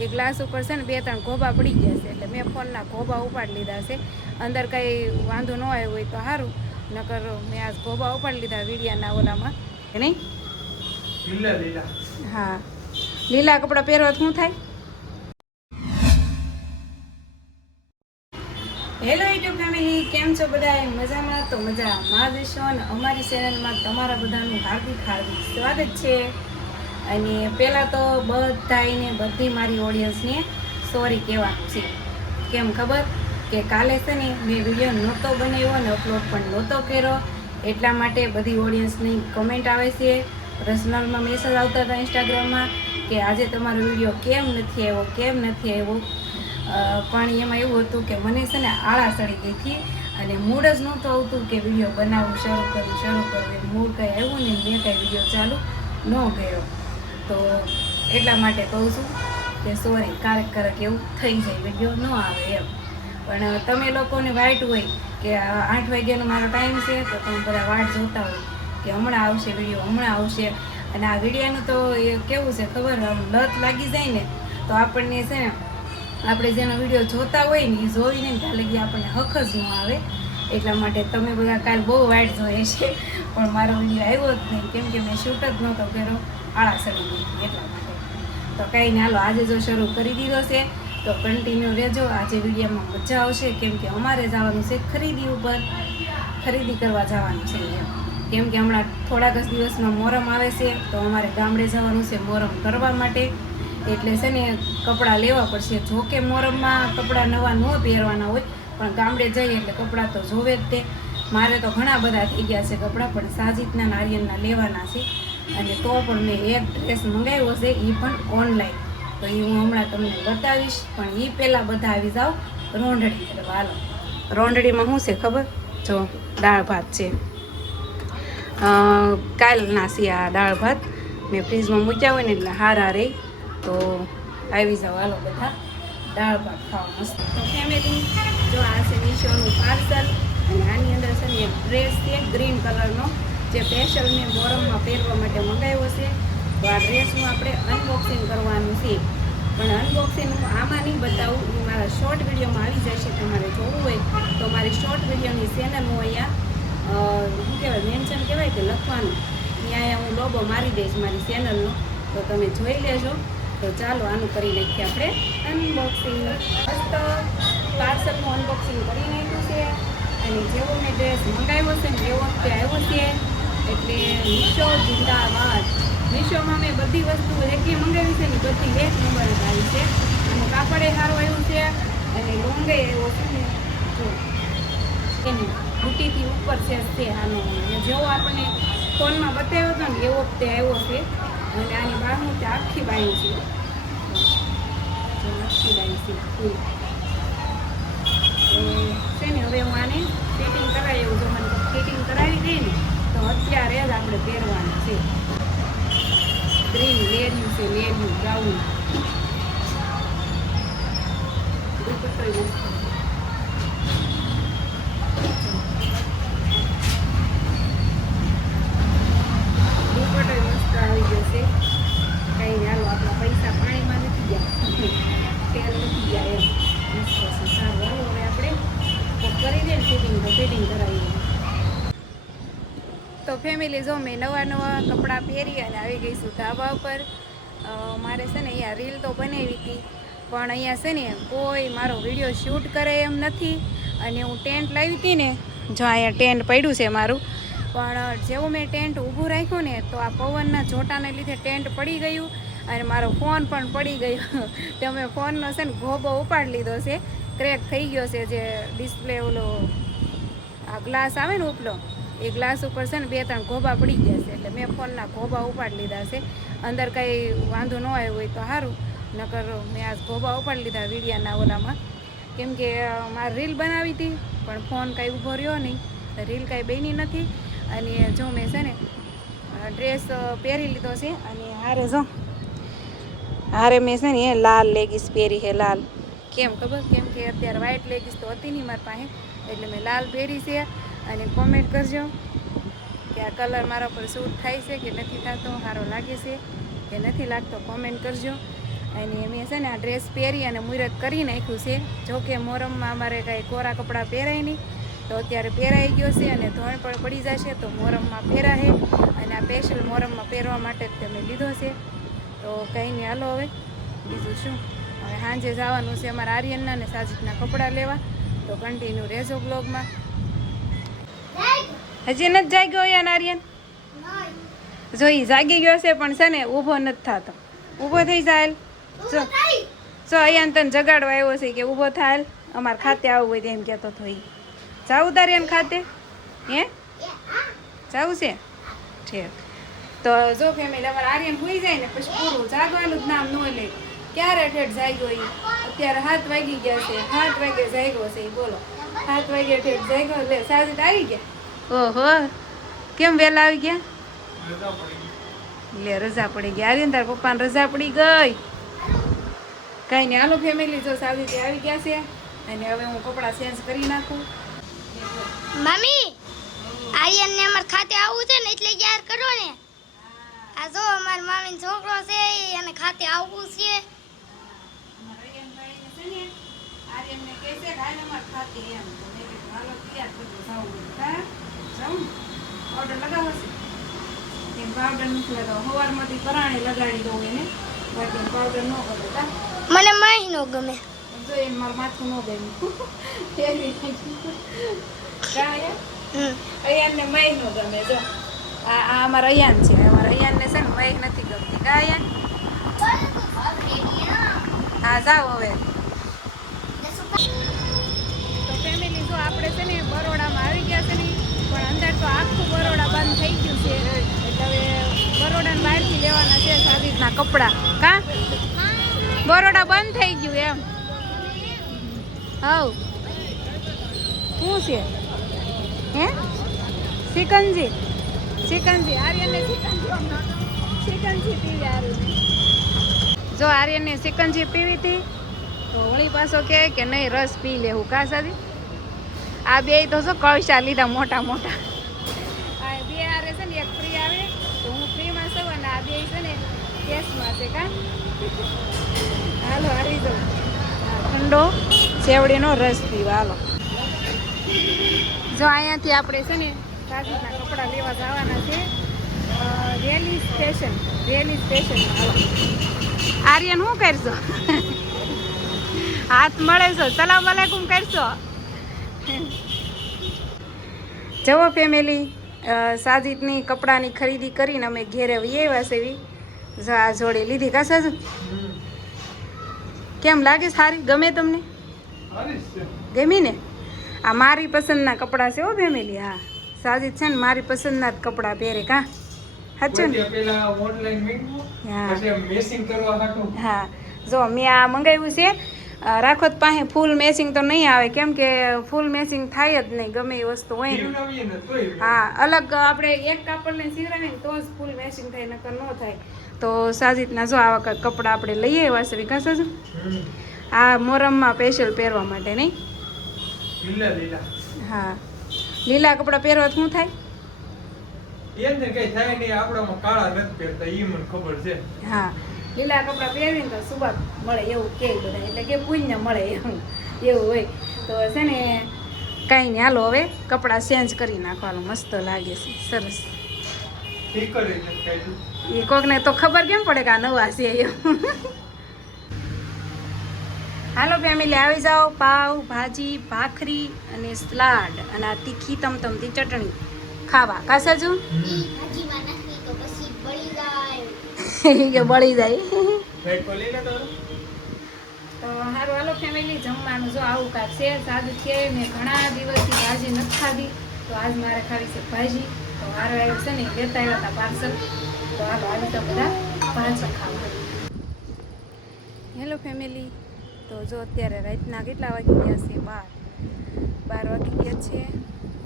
એ glass ઉપર છે ને 2-3 ઘોબા પડી ગયા છે, એટલે મેં ફોનના ઘોબા ઉપાડી લીધા છે. અંદર કંઈ વાંધો ન આવ્યો હોય તો સારું, નકર મેં આજ ઘોબા ઉપાડી લીધા વીડિયાના ઓલામાં. નહીં લીલા હા, લીલા કપડાં પહેરવા શું થાય. હેલો યુટ્યુબ ફેમિલી, કેમ છો બધા? મજામાં? તો મજામાં જ છો ને. અમારી ચેનલમાં તમારા બધાનું હાર્દિક સ્વાગત છે. અને પહેલાં તો બધી મારી ઓડિયન્સને સોરી કહેવાનું છે. કેમ ખબર કે કાલે છે ને મેં વિડીયો નહોતો બનાવ્યો ને અપલોડ પણ નહોતો કર્યો, એટલા માટે બધી ઓડિયન્સની કમેન્ટ આવે છે, પર્સનલમાં મેસેજ આવતા હતા ઇન્સ્ટાગ્રામમાં કે આજે તમારો વિડીયો કેમ નથી આવ્યો. પણ એમાં એવું હતું કે મને છે ને આળા ચડી ગઈ હતી અને મૂડ જ નહોતું આવતું કે વિડીયો બનાવવું શરૂ કરવું. મૂડ કંઈ આવ્યું ને મેં કાંઈ વિડીયો ચાલુ ન કર્યો. તો એટલા માટે કહું છું કે સોરી, ક્યારેક એવું થઈ જાય, વિડીયો ન આવે એમ. પણ તમે લોકોને વાઈટ હોય કે 8 વાગ્યાનો મારો ટાઈમ છે, તો તમે બધા વાટ જોતા હોય કે હમણાં આવશે વિડીયો, હમણાં આવશે. અને આ વિડીયાનું તો એ કેવું છે ખબર, લત લાગી જાય ને તો આપણને છે ને, આપણે જેનો વિડીયો જોતા હોય ને એ જોઈને ત્યાં લગી આપણને હક જ ન આવે. એટલા માટે તમે બધા કાલ બહુ વાઇટ જોઈએ છે, પણ મારો વિડીયો આવ્યો જ નહીં, કેમ કે મેં શૂટ જ નહોતો કર્યો, આળા ચડી ગઈ એટલા માટે. તો કંઈ નહીં, હાલો આજે જો શરૂ કરી દીધો છે તો કન્ટિન્યુ રહેજો. આજે વિડીયોમાં મજા આવશે, કેમ કે અમારે જવાનું છે ખરીદી કરવા જવાનું છે એમ. કેમ કે હમણાં થોડાક જ દિવસમાં મોહરમ આવે છે, તો અમારે ગામડે જવાનું છે મોહરમ કરવા માટે. એટલે છે ને કપડાં લેવા પડશે. જોકે મોહરમમાં કપડાં નવા ન પહેરવાના હોય, પણ ગામડે જઈએ એટલે કપડાં તો જોવે જ તે. મારે તો ઘણા બધા થઈ ગયા છે કપડાં, પણ સાજીદના નારિયેલના લેવાના છે. અને તો પણ મેં એક ડ્રેસ મંગાવ્યો છે, એ પણ ઓનલાઈન. તો એ હું હમણાં તમને બતાવીશ, પણ એ પહેલાં બધા આવી જાઓ રોંઢડી કરવા. હાલો, રોંઢડીમાં શું છે ખબર? જો દાળ ભાત છે, કાલના છે આ દાળ ભાત. મેં ફ્રીજમાં મૂક્યા હોય ને એટલે હારા રહે. તો આવી જાઓ, હાલો બધા દાળ ભાત ખાવા મસ્ત. તો ફેમિલી જો આ છે મીશોનું પાર્સલ, અને આની અંદર છે ને એક ડ્રેસ છે ગ્રીન કલરનો, જે સ્પેશિયલ મેં મોહરમમાં પહેરવા માટે મંગાવ્યો છે. તો આ ડ્રેસનું આપણે અનબોક્સિંગ કરવાનું છે, પણ અનબોક્સિંગ આમાં નહીં બતાવું, એ મારા શોર્ટ વિડીયોમાં આવી જશે. તમારે જોવું હોય તો મારી શોર્ટ વિડીયોની ચેનલ હું અહીંયા શું કહેવાય, મેન્શન કહેવાય કે લખવાનું, અહીંયા હું લોગો મારી દઈશ મારી ચેનલનો, તો તમે જોઈ લેજો. તો ચાલો આનું કરી નાખીએ આપણે અનબોક્સિંગ. મસ્ત પાર્સલનું અનબોક્સિંગ કરી નાખ્યું છે. અને જેવો મેં ડ્રેસ મંગાવ્યો છે ને એવો તે આવ્યો છે. એટલે મીશો જિંદાબાદ. મીશોમાં મેં બધી વસ્તુ જેટલી મંગાવી છે ને બધી 1 નંબર જ આવી છે. અને કાપડે સારું આવ્યું છે, અને લોંગે એવો છે ને, જો એને બુટીથી ઉપર છે આનો, જેવો આપણને ફોનમાં બતાવ્યો હતો ને એવો તે આવ્યો છે. અને આની બહારનું તે આખી બાયું છે, આખી બાયું છે ફૂલ. છે ને હવે હું આને ફિટિંગ કરાવી, એવું જો મને ફિટિંગ કરાવી દે ને તો અત્યારે જ આપણે પહેરવાનું છે. ગ્રીન લેર્યું છે, લેર્યું બ્રાઉન દુપટ્ટો મસ્ત. આવી જશે. કંઈ નહીં, હાલો આપણા પૈસા પાણીમાં નથી ગયા, તેલ નથી ગયા એમ. મસ્ત છે, સારું. હાલો હવે આપણે કરી દે ને ફિટિંગ, તો ફિટિંગ કરાવી દઈએ. તો ફેમિલી જો મેં નવા કપડાં પહેરી અને આવી ગઈ છું ધાબા ઉપર. મારે છે ને અહીંયા રીલ તો બનાવી હતી, પણ અહીંયા છે ને કોઈ મારો વિડીયો શૂટ કરે એમ નથી. અને હું ટેન્ટ લાવી હતી ને, જો અહીંયા ટેન્ટ પડ્યું છે મારું, પણ જેવું મેં ટેન્ટ ઊભું રાખ્યું ને તો આ પવનના જોટાને લીધે ટેન્ટ પડી ગયું અને મારો ફોન પણ પડી ગયો. તો મેં ફોનનો છે ને ઘોબો ઉપાડી લીધો છે, ક્રેક થઈ ગયો છે. જે ડિસ્પ્લે ઓલો આ ગ્લાસ આવે ને ઉપલો, એ ગ્લાસ ઉપર છે ને 2-3 ઘોબા પડી ગયા છે, એટલે મેં ફોનના ઘોબા ઉપાડી લીધા છે. અંદર કંઈ વાંધો ન આવ્યો હોય તો સારું, નકર મેં આ ઘોબા ઉપાડી લીધા વીડિયાના ઓલામાં. કેમ કે મારે રીલ બનાવી હતી, પણ ફોન કાંઈ ઊભો રહ્યો નહીં, રીલ કાંઈ બની નથી. અને જો મેં છે ને ડ્રેસ પહેરી લીધો છે, અને હારે મેં છે ને લાલ લેગીસ પહેરી છે. લાલ કેમ ખબર, કેમ કે અત્યારે વ્હાઈટ લેગીસ તો હતી નહીં મારી પાસે, એટલે મેં લાલ પહેરી છે. અને કોમેન્ટ કરજો કે આ કલર મારા પર સૂટ થાય છે કે નથી થતો, સારો લાગે છે કે નથી લાગતો, કોમેન્ટ કરજો. અને મેં છે ને આ ડ્રેસ પહેરી અને મુહૂર્ત કરી નાખ્યું છે. જોકે મોહરમમાં અમારે કાંઈ કોરા કપડાં પહેરાય નહીં, તો અત્યારે પહેરાઈ ગયો છે અને ધોણ પણ પડી જશે તો મોહરમમાં પહેરાશે. અને આ સ્પેશિયલ મોહરમમાં પહેરવા માટે જ તમે લીધો છે. તો કંઈ નહીં, હાલો હવે બીજું શું. હવે સાંજે જવાનું છે અમારા આર્યનના અને સાજીદના કપડાં લેવા. તો કન્ટિન્યુ રહેજો બ્લોગમાં. હજી નથી જાગ્યો યાર આર્યન? જોઈ જાગી ગયો છે પણ છે ને ઊભો નથી થતો. ઊભો થઈ જાય. જો અહીંયા તને જગાડવા આવ્યો છે કે ઊભો થાય, અમારે ખાતે આવવું હોય તો એમ કહેતો હતો. એ જાવું તારે એને ખાતે? હે જાવું છે? ઠીક. તો જો ફેમિલી અમારે આર્યન હોઈ જાય ને પછી પૂરું, જાગવાનું જ નામ ન લે. ક્યારે ઠેઠ જાગ્યો એ? અત્યારે 7 વાગી ગયા છે. 7 વાગે જાગ્યો છે. બોલો 7 વાગે ઠેઠ જાગ્યો. લે સાજીદ આવી ગયા? ઓહો, કેમ વહેલા આવી ગયા? લે રજા પડી ગઈ. આર્યન તાર પપ્પાને રજા પડી ગઈ. કઈ નહીં, હાલો ફેમિલી. જો સાજીદ આવી ગયા છે અને હવે હું કપડાં ચેન્જ કરી નાખું. મમ્મી, આર્યન ને અમાર ખાતે આવવું છે ને એટલે યાર કરો ને. આ જો અમાર મામીનો છોકરો છે અને ખાતે આવવું છે. આર્યનને કહે છે કે હાલ અમાર ખાતે એમ. તો મેં કીધું હાલો તૈયાર કરજો જાવું. હા જાઉં. પાવડર લગાવો છે? એમ પાવડર નથી લગાવો. સવારમાંથી પરાણે લગાડી દઉં એને, બાકી પાવડર ન કરો. મને મહિનો ગમે. જો એને મારું માથું ન ગમ્યું. કાંઈ અયાનને મહી ન ગમે. જો આ અમારા અયાન છે. અમારા અયાનને છે ને મહી નથી ગમતી. કા અયાન? હા જાઓ હવે. તો ફેમિલી જો આપણે છે ને બરોડામાં આવી ગયા છે ને, પણ અંદર તો આખું બરોડા બંધ થઈ ગયું છે. એટલે હવે બરોડાને બહારથી લેવાના છે સાજીદના કપડાં. કા બરોડા બંધ થઈ ગયું એમ? હવ શું છે? હે સિકંજી? સિકંજી આર્યનને સિકંજી પીવી. આર્યને જો આર્યનને સિકંજી પીવી હતી તો વળી પાછો કહે કે નહીં રસ પી લેવું. કા સાદી? આ બે તો શું કળશા લીધા મોટા મોટા. આ બે આરે છે ને એક ફ્રી આવે તો હું ફ્રીમાં છું અને આ બે છે ને કેશમાં છે. કા હાલો હારી જાઉં. ઠંડો સેવડીનો રસ પીવા. હાલો જો અહીંયાથી આપણે છે ને સાજીદના કપડાં લેવા જવાના છે રેલી સ્ટેશનમાં. હાલો આર્યન શું કરશો? હાથ મળે છો, સલામ વાલેકુમ કરશો. જવો ફેમિલી, સાજીદની કપડાની ખરીદી કરીને અમે ઘેરે આવ્યા છે. એવી જો આ જોડી લીધી. કા સાજુ કેમ લાગે? સારી ગમે તમને? ગમી ને? આ મારી પસંદના કપડાં છે હો ફેમિલી. હા સાજીદ છે ને મારી પસંદના જ કપડાં પહેરે. કા સાચું ને? હા જો મેં આ મંગાવ્યું છે. રાખોત પાસે ફૂલ મેચિંગ તો નહીં આવે, કેમ કે ફૂલ મેચિંગ થાય જ નહીં ગમે એ વસ્તુ હોય ને. હા અલગ આપણે એક કાપડને સીવડાવીએ ને તો જ ફૂલ મેચિંગ થાય, નકર ન થાય. તો સાજીદના જો આવા કપડાં આપણે લઈ આવ્યા છે. વિકાસ હજુ આ મોહરમમાં સ્પેશિયલ પહેરવા માટે નહીં? હા લીલા કપડાં પહેરવા શું થાય? હા લીલા કપડાં પહેરીને તો સુબક મળે એવું કે બધા, એટલે કે પુણ્ય મળે એવું હોય. તો છે ને કાંઈ નહીં, હાલો હવે કપડાં ચેન્જ કરી નાખવાનું. મસ્ત લાગે છે, સરસ. એ કોકને તો ખબર કેમ પડે કે આ નવા છે એમ. હાલો ફેમિલી આવી જાઓ. પાવ ભાજી ભાખરી અને સલાડ અને આ તીખી તમતમતી ચટણી ખાવા. કાસાજુ કે બળી જાય. તો સારું હાલો ફેમિલી, જમવાનું જો આવું કાંક છે. સાદું છે. મેં ઘણા દિવસથી ભાજી નથી ખાધી, તો આજ મારે ખાવી છે ભાજી. તો હારો આવ્યું છે ને લેતા આવ્યા હતા પાર્સલ. તો હાલો આવી તો બધા ભાજી ખાવા. હેલો ફેમિલી, તો જો અત્યારે રાતના કેટલા વાગી ગયા છે? 12 વાગી ગયા છે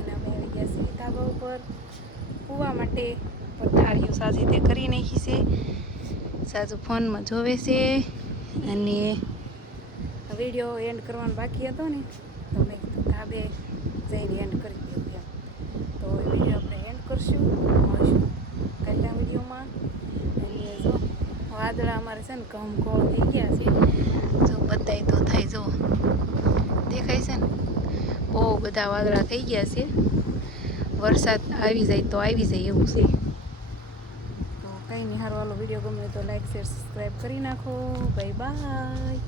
અને અમે આવી ગયા છીએ ધાબા ઉપર સુવા માટે. પથારીઓ સાજીદે કરી નાખી છે. સાજુ ફોનમાં જોવે છે અને વિડીયો એન્ડ કરવાનો બાકી હતો ને, તો મેં કીધું ધાબે જઈને એન્ડ કરી દઉં એમ. તો એ વિડીયો આપણે એન્ડ કરશું, મળીશું કાલના વિડીયોમાં. અને જો વાદળા અમારે છે ને ઘમઘોળ થઈ ગયા છે. જો બધાય તો થાય જો દેખાય છે ને બહુ બધા વાદળા થઈ ગયા છે. વરસાદ આવી જાય તો આવી જાય એવું છે. તો કંઈ નહીં, સારું હાલો, વિડીયો ગમે તો લાઈક શેર સબસ્ક્રાઈબ કરી નાખો. Bye bye.